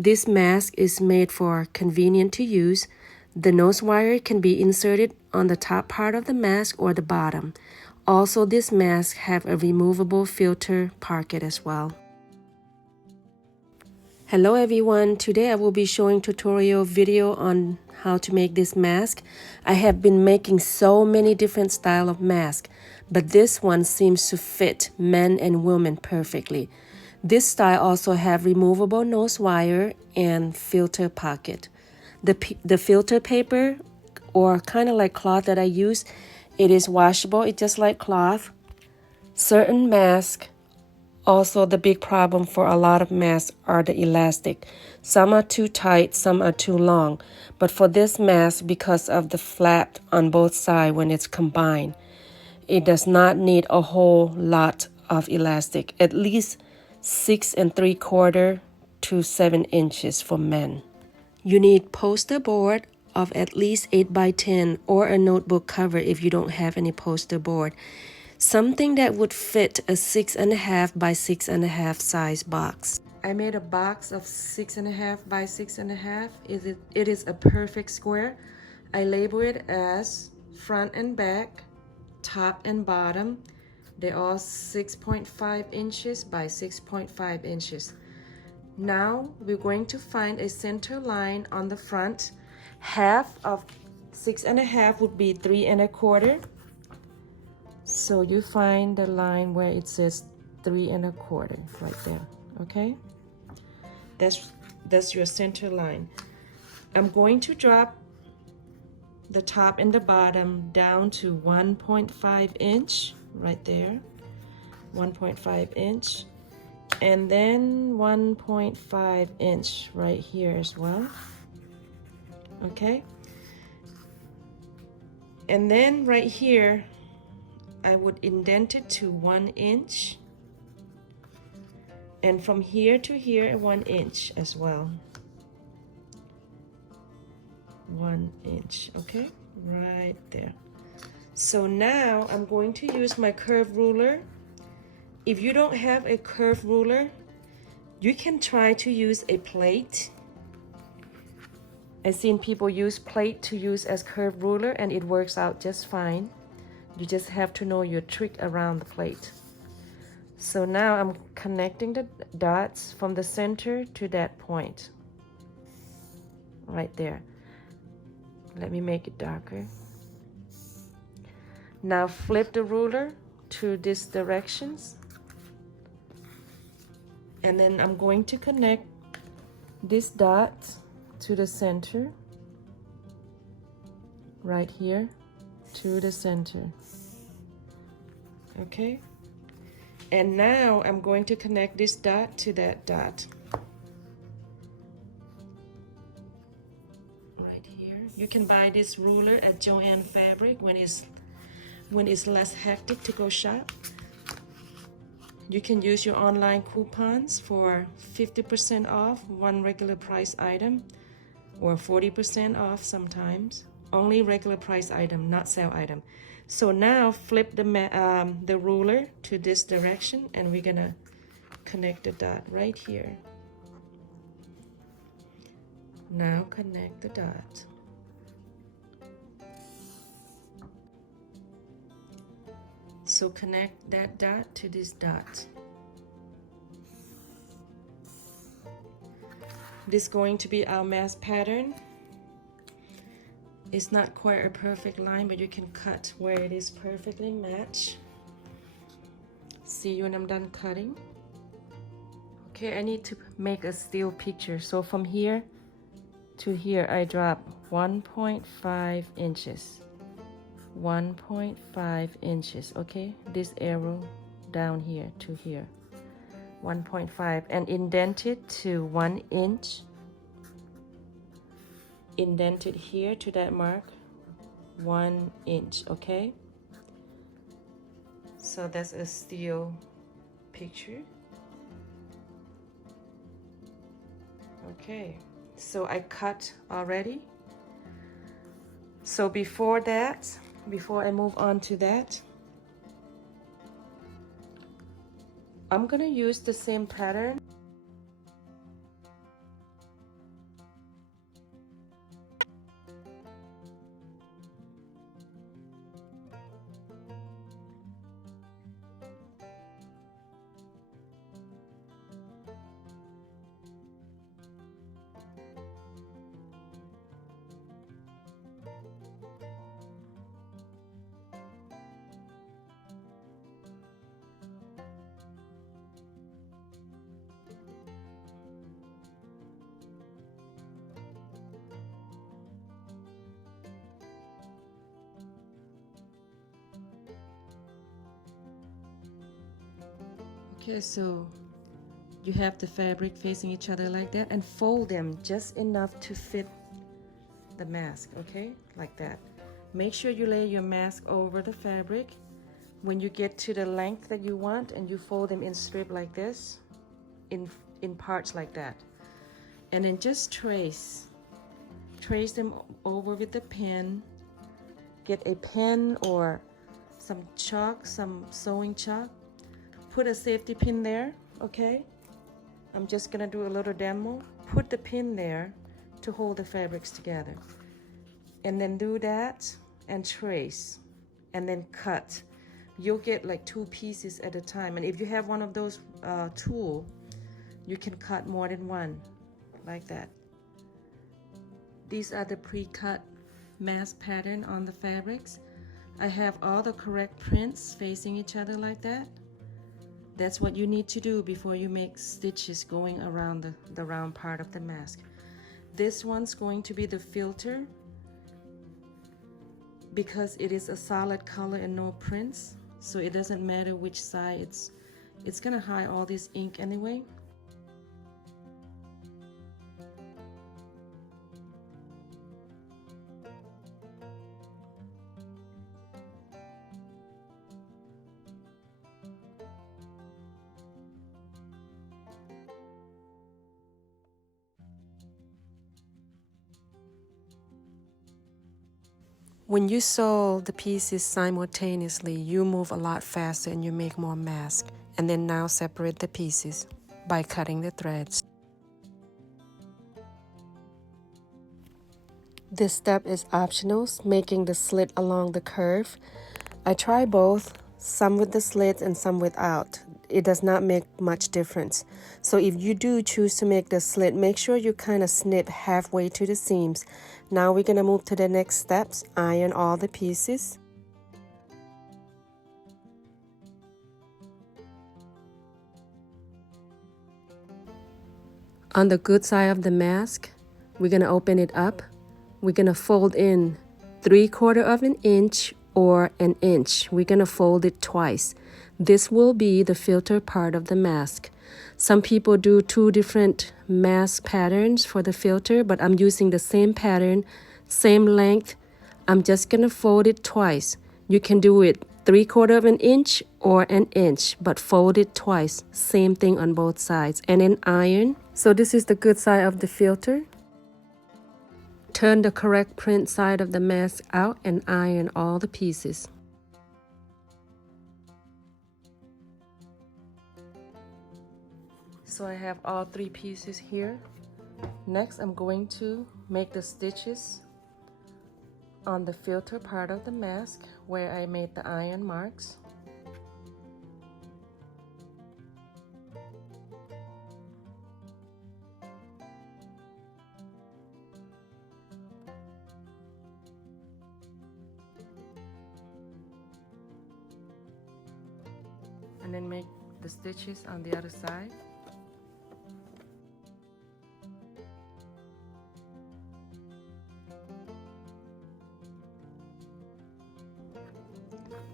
This mask is made for convenient to use. The nose wire can be inserted on the top part of the mask or the bottom. Also, this mask have a removable filter pocket as well. Hello everyone, today I will be showing tutorial video on how to make this mask. I have been making so many different style of mask, but this one seems to fit men and women perfectly. This style also have removable nose wire and filter pocket. The filter paper or kind of like cloth that I use, it is washable, it's just like cloth. Certain masks, also, the big problem for a lot of masks are the elastic. Some are too tight, some are too long. But for this mask, because of the flap on both sides when it's combined, it does not need a whole lot of elastic. At least 6 3/4 to 7 inches for men. You need poster board of at least 8 by 10 or a notebook cover if you don't have any poster board. Something that would fit a 6.5 by 6.5 size box. I made a box of 6.5 by 6.5. It is a perfect square. I label it as front and back, top and bottom. They're all 6.5 inches by 6.5 inches. Now we're going to find a center line on the front. Half of 6.5 would be 3 1/4. So you find the line where it says 3 1/4 right there, okay? That's your center line. I'm going to drop the top and the bottom down to 1.5 inch right there, 1.5 inch, and then 1.5 inch right here as well, okay? And then right here, I would indent it to 1 inch, and from here to here 1 inch as well. 1 inch, okay, right there. So now I'm going to use my curve ruler. If you don't have a curve ruler, you can try to use a plate. I've seen people use plate to use as curve ruler and it works out just fine. You just have to know your trick around the plate. So now I'm connecting the dots from the center to that point. Right there. Let me make it darker. Now flip the ruler to these directions. And then I'm going to connect this dot to the center. Right here to the center. Okay, and now I'm going to connect this dot to that dot right here. You can buy this ruler at Joann Fabric when it's less hectic to go shop. You can use your online coupons for 50% off one regular price item or 40% off sometimes. Only regular price item, not sale item. So now flip the ruler to this direction and we're gonna connect the dot right here. Now connect the dot. So connect that dot to this dot. This is going to be our mask pattern. It's not quite a perfect line, but you can cut where it is perfectly matched. See you when I'm done cutting. Okay, I need to make a still picture. So from here to here, I drop 1.5 inches. 1.5 inches, okay? This arrow down here to here. 1.5 and indent it to 1 inch. Indent it here to that mark, 1 inch, okay? So that's a still picture. Okay, so I cut already. So before I move on to that, I'm gonna use the same pattern. Okay, so you have the fabric facing each other like that, and fold them just enough to fit the mask, okay, like that. Make sure you lay your mask over the fabric. When you get to the length that you want, and you fold them in strip like this, in parts like that, and then just trace them over with the pen. Get a pen or some chalk, some sewing chalk, put a safety pin there, okay? I'm just gonna do a little demo. Put the pin there to hold the fabrics together, and then do that and trace, and then cut. You'll get like 2 pieces at a time, and if you have one of those tool, you can cut more than one like that. These are the pre-cut mask pattern on the fabrics. I have all the correct prints facing each other like that. That's what you need to do before you make stitches going around the round part of the mask. This one's going to be the filter, because it is a solid color and no prints, so it doesn't matter which side. It's gonna hide all this ink anyway. When you sew the pieces simultaneously, you move a lot faster and you make more mask. And then now separate the pieces by cutting the threads. This step is optional, making the slit along the curve. I try both, some with the slits and some without. It does not make much difference. So if you do choose to make the slit, make sure you kind of snip halfway to the seams. Now we're gonna move to the next steps. Iron all the pieces. On the good side of the mask, we're gonna open it up. We're gonna fold in 3/4 of an inch or an inch. We're gonna fold it twice. This will be the filter part of the mask. Some people do 2 different mask patterns for the filter, but I'm using the same pattern, same length. I'm just gonna fold it twice. You can do it 3/4 of an inch or an inch, but fold it twice. Same thing on both sides, and then iron. So this is the good side of the filter. Turn the correct print side of the mask out and iron all the pieces. So I have all 3 pieces here. Next, I'm going to make the stitches on the filter part of the mask where I made the iron marks. And then make the stitches on the other side.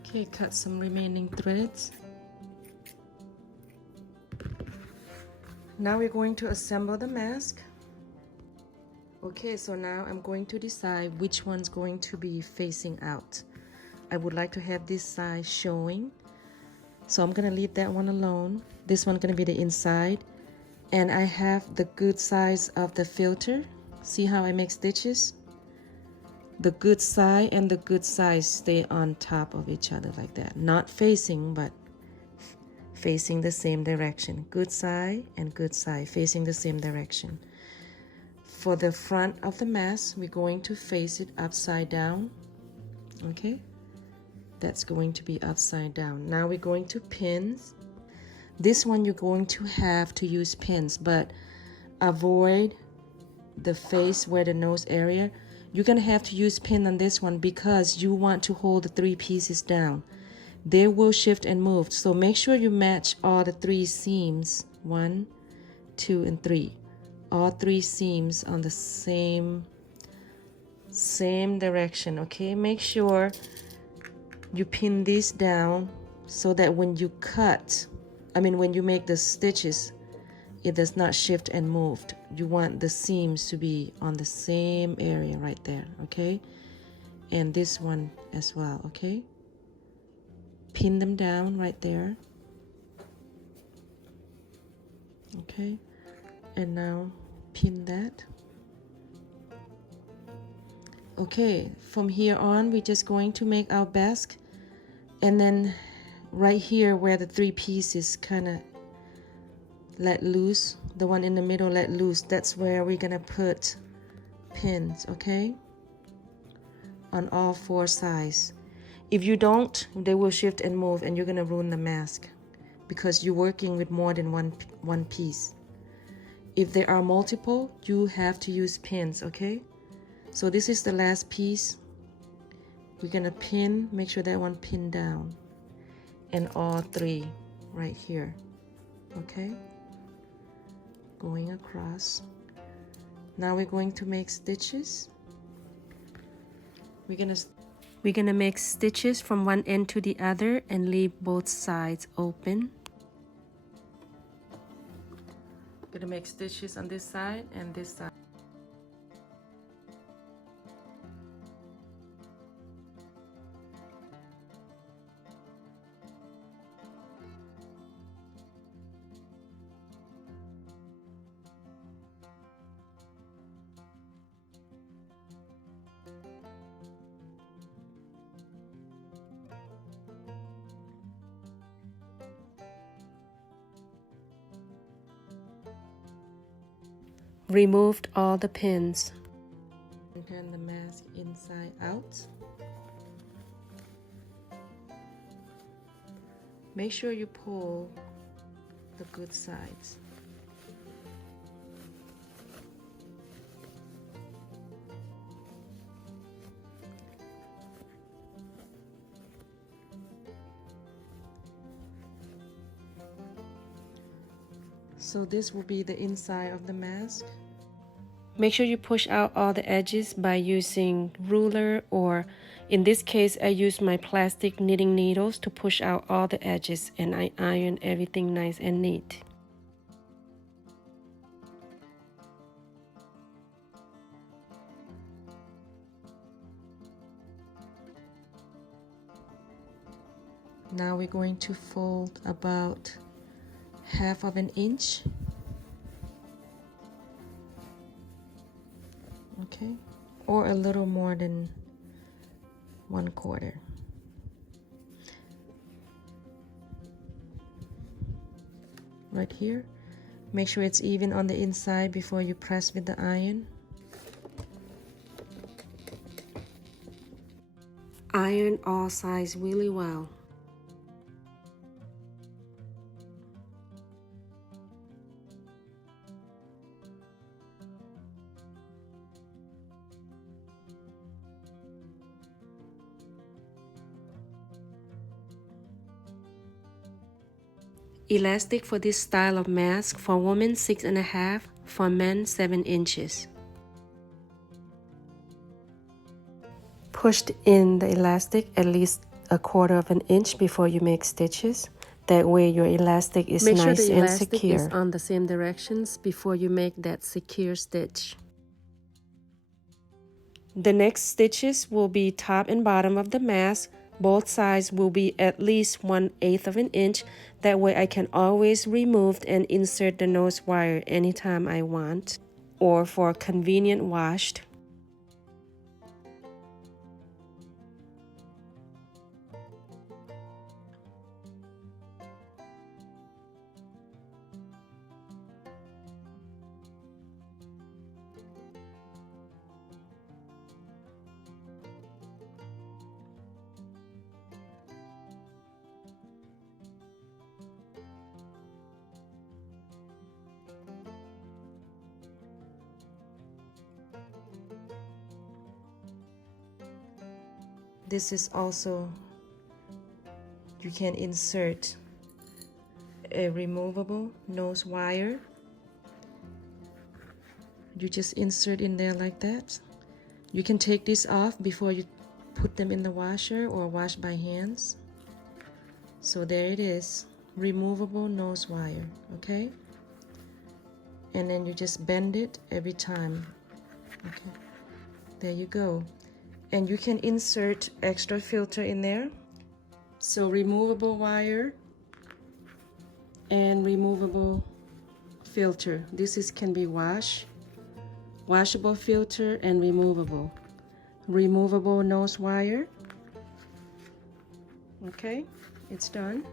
Okay, cut some remaining threads. Now we're going to assemble the mask. Okay, so now I'm going to decide which one's going to be facing out. I would like to have this side showing, so I'm gonna leave that one alone. This one's gonna be the inside, and I have the good size of the filter. See how I make stitches? The good side and the good side stay on top of each other like that. Not facing, but facing the same direction. Good side and good side facing the same direction. For the front of the mask, we're going to face it upside down. Okay, that's going to be upside down. Now we're going to pins. This one you're going to have to use pins, but avoid the face where the nose area. You're gonna have to use pin on this one because you want to hold the 3 pieces down. They will shift and move, so make sure you match all the 3 seams. 1, 2, and 3. All 3 seams on the same direction. Okay, make sure you pin these down so that when you cut, when you make the stitches, it does not shift and move. You want the seams to be on the same area right there, okay? And this one as well, okay? Pin them down right there. Okay, and now pin that. Okay, from here on we're just going to make our basket, and then right here where the 3 pieces kind of let loose, the one in the middle let loose, that's where we're gonna put pins, okay, on all 4 sides. If you don't, they will shift and move and you're gonna ruin the mask because you're working with more than one piece. If there are multiple, you have to use pins, okay? So this is the last piece. We're gonna pin, make sure that one pinned down, and all 3 right here, okay? Going across. Now we're going to make stitches. We're gonna make stitches from one end to the other and leave both sides open. Gonna make stitches on this side and this side. Removed all the pins. Turn the mask inside out. Make sure you pull the good sides. So this will be the inside of the mask. Make sure you push out all the edges by using ruler, or in this case I use my plastic knitting needles to push out all the edges, and I iron everything nice and neat. Now we're going to fold about 1/2 inch. Okay, or a little more than 1/4. Right here. Make sure it's even on the inside before you press with the iron. Iron all sides really well. Elastic for this style of mask: for women 6.5, for men 7 inches. Pushed in the elastic at least 1/4 inch before you make stitches. That way your elastic is nice and secure. Make sure the elastic is on the same directions before you make that secure stitch. The next stitches will be top and bottom of the mask. Both sides will be at least 1/8 inch. That way I can always remove and insert the nose wire anytime I want, or for convenient washed. This is also, you can insert a removable nose wire. You just insert in there like that. You can take this off before you put them in the washer or wash by hands. So there it is, removable nose wire, okay? And then you just bend it every time. Okay, there you go. And you can insert extra filter in there. So removable wire and removable filter. This can be washable filter and removable nose wire. Okay, it's done.